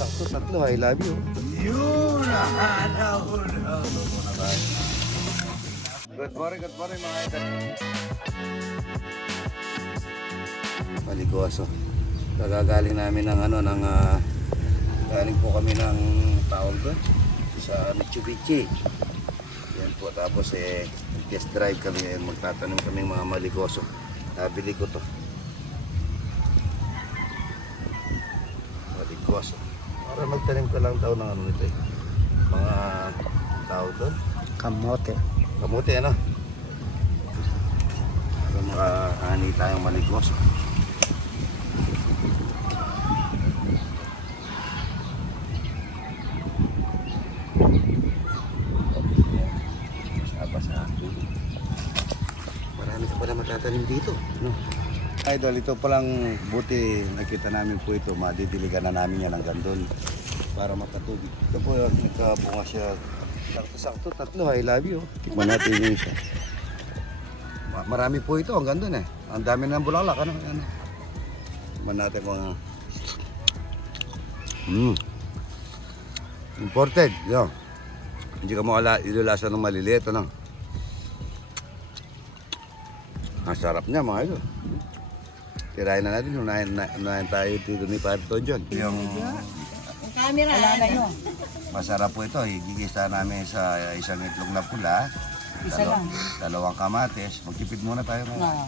Sakto, tatlo. I love you. Yun! Good morning mga idol. Malikoso. Kagagaling namin ng galing po kami ng tawag doon sa Mitsubishi. Yan po, tapos test drive kami, magtatanim kami mga malikoso. Nabili ko to. Malikoso. Para magtanim ka lang daw ng nito mga tawag doon. Kamote. Kamuti para makahani tayong malikoso. Marami ka pala matatanim dito, no? Idol, ito palang buti nakita namin po ito, madidiligan na namin yan hanggang doon para makatubig. Ito po, nagkabunga siya. Sakto-sakto, tatlo, I love you. Tikman natin yung isa. Marami po ito hanggang doon Ang dami ng bulaklak, ano? Tikman natin mga imported, yun. Hindi ka mo ilulasa ng maliliit, ano? Ang sarap niya mga ito. Tirahin na natin, unahin tayo dito ni Parto John. Yung camera na masarap po ito, igigisa namin sa isang itlog na pula. Isa lang. Dalawang kamatis. Magtipid muna tayo ngayon.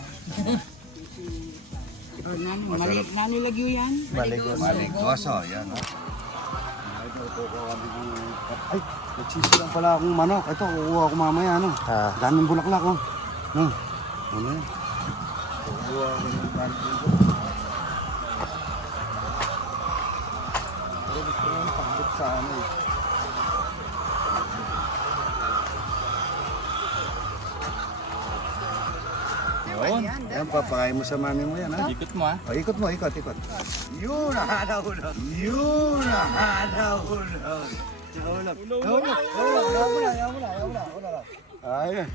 Nanilagyo yan? Malikoso, yan. Ay, nagsisi lang pala akong manok. Ito, kukuha ko mamaya, ano? Daming bulaklak, oh. No? Ano yan? Kukuha ko ng manok. Pero gusto ko yung pakbit sa ano eh. Yun, yan, papakain mo sa mami mo yan, ha? Ikot mo ah. O, ikot mo, ikot. Yun! Nakadahulog! Yun! Nakadahulog! Ayan.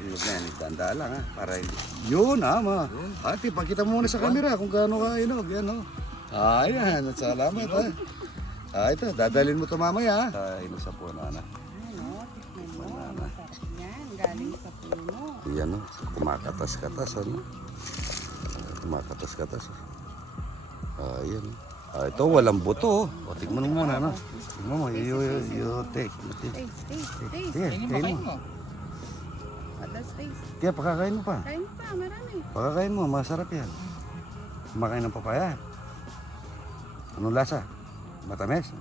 Yun na yan, tanda lang ha. Para yun ha, ma. Ate, pakita mo muna sa camera kung gaano ka inog. Yan o. Ayan, salamat ha. Ito, dadalhin mo ito mamaya ha. Inog sa puno na. Yan, galing sa puno. Yan o, kumakatas-katas ano. Kumakatas-katas. Ayan o. Ito, walang buto. O, tignan mo muna, no? Tignan mo, take. Sige, kain mo. Alas taste. Kaya, pakakain mo pa. Kain pa, marami. Pakakain mo, masarap yan. Kumakain ng papaya. Anong lasa? Matamis?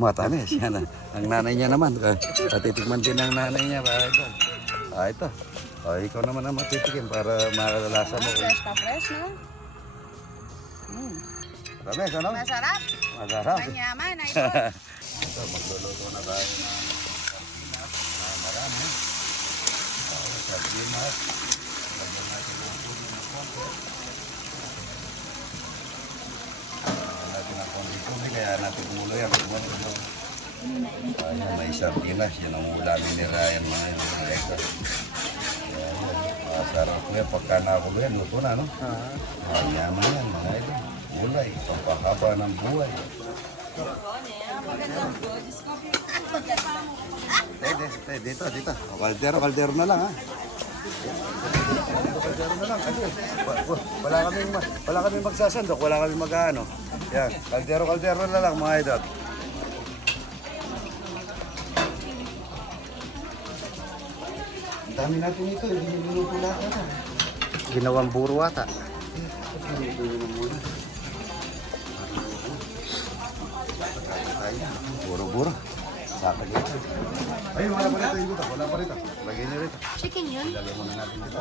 Matamis. Yan ang nanay niya naman. Patitikman din ang nanay niya. Ito. Ikaw naman ang matitikim para malalasa mo. Fresh na fresh, no? Matamis, ano? Masarap. Masarap. Manyaman, idol. Ito, magluluto na tayo ng marami. Sardinas. Lagyan natin ng tubig ng konti. Lagyan natin ng konti tubig, kaya natin kumulo yan. Ayan, may sardinas. Yan ang ulamin ni Ryan mga ito. Masarap ko yan. Pagka nakulo yan, luto na, no? Yaman yan, mga ito. Gulay, pampahaba ng buhay. Dito. Kaldero na lang, ha? Kaldero na lang. Wala kaming magsasandok, wala kaming mag-ano. Yan, kaldero na lang, mga idol. Ang dami natin ito, hindi niluto lahat. Ginawang buro ata. Muna. Buro-buro. Saka dito. Ayun, wala pa rito. Wala pa rito. Lagyan niyo rito. Chicken yun? Lagyan muna natin dito.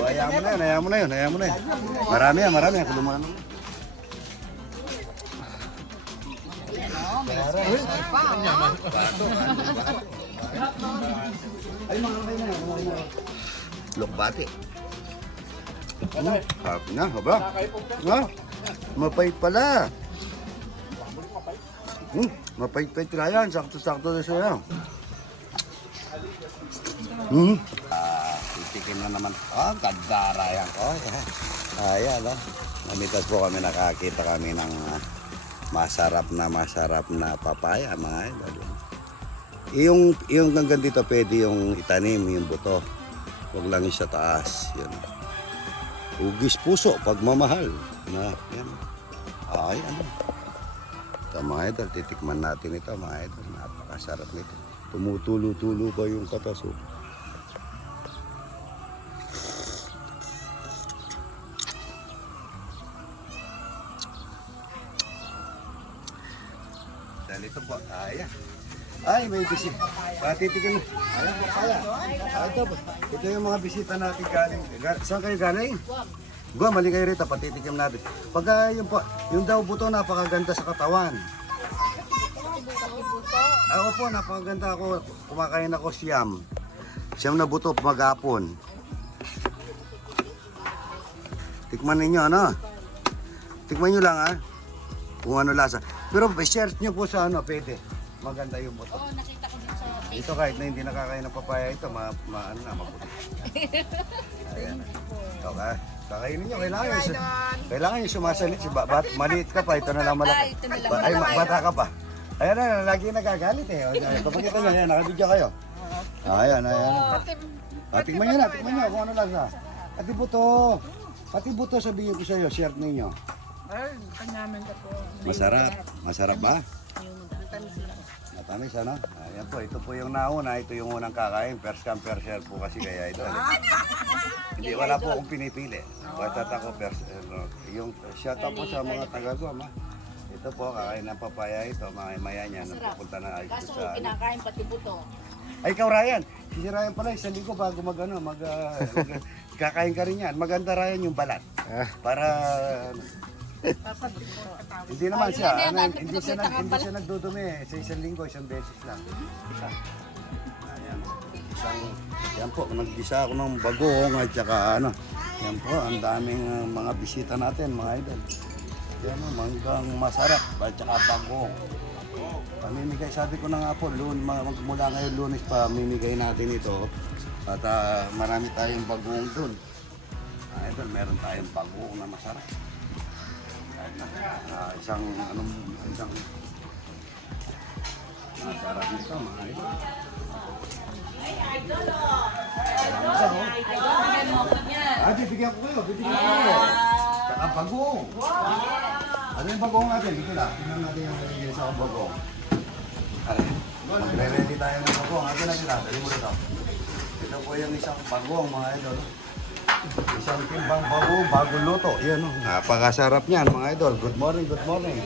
Hayaan mo na yun. Marami yan. Kulumaan mo. Ay, mga kayo na yan. Lokbati. Happy na, haba? Mapait pala. Mapait-pait na yan. Sakto-sakto na siya. Titikim na naman. Ah, kadara yan ko. Ayan, oh. Namitas po kami, nakakita kami ng masarap na papaya, mga idol. Yung hanggang dito pwede yung itanim, yung buto. Huwag lang yung sa taas. Yan. Ugis puso, pagmamahal. Na, yan. Ayan. Ito mga idol, titikman natin ito mga idol. Napakasarap nito. Tumutulo-tulo ba yung katas? Oh? Dahil ito po, ayan. Ay, may bisita. Patitikin. Ayan po kaya. Ito yung mga bisita natin galing. Saan kayo galing? Guam, mali kayo rito, patitikim natin. Pagka yun po, yung daw buto napakaganda sa katawan. Ako po, napakaganda ako. Kumakain ako siyam. Siyam na buto, maghapon. Tikman ninyo, ano? Tikman nyo lang, ha? Kung ano lasa. Pero share nyo po sa ano, pwede. Maganda yung buto. Oo, nakita ko din sa Ito kahit na hindi nakakain ng papaya ito, ano na, mabuti. Ayan. Okay. Kakainin nyo, kailangan nyo sumasalit. Maliit ka pa, ito na lang malaki. Ito na lang Ay, bata ka pa. Ayan na, lagi nagagalit eh. Papakita nyo, ayan, nakabidyo kayo. Ayan. Tikman nyo na, tikman nyo kung ano lasa. Pati buto sabihin ko sa iyo, share ninyo. Ay, kanyaman ka po. Masarap ba? Matamis ano? Ayan po, ito po yung nauna, ito yung unang kakain. First come, first serve po kasi kaya ito. Hindi, wala po akong pinipili. Batat ako, yung shout out po sa mga taga-Guam. Ito po, kakain ng papaya ito, maya niya, pupunta na ito Kaso sa... kinakain pati buto. Ay, ikaw Ryan, si Ryan pala, isang linggo bago kakain ka rin yan. Maganda Ryan yung balat. Para... Hindi naman siya, hindi siya nagdudumi sa isang linggo, isang beses lang. Ayan. Yan po, nag-isa ako ng bagong at saka ano. Yan po, ang daming mga bisita natin, mga idol. Yan o, manggang masarap at saka bagong. Pamimigay, sabi ko na nga po, mula ngayon Lunes pa, mamimigay natin ito. At marami tayong bagong dun. Idol, meron tayong bagong na masarap. Isang masarap nito mga idol. Bibigyan ko kayo. Saka bagong. Ano yung bagong natin? Dito lang. Tingnan natin yung nalagay sa bagong. Magre-ready tayo ng bagong. Atin natin lang. Dali mo ito. Ito po yung isang bagong mga idol. Isang timbang bagong, bagong luto. Yan o. Napakasarap niyan mga idol. Good morning, good morning.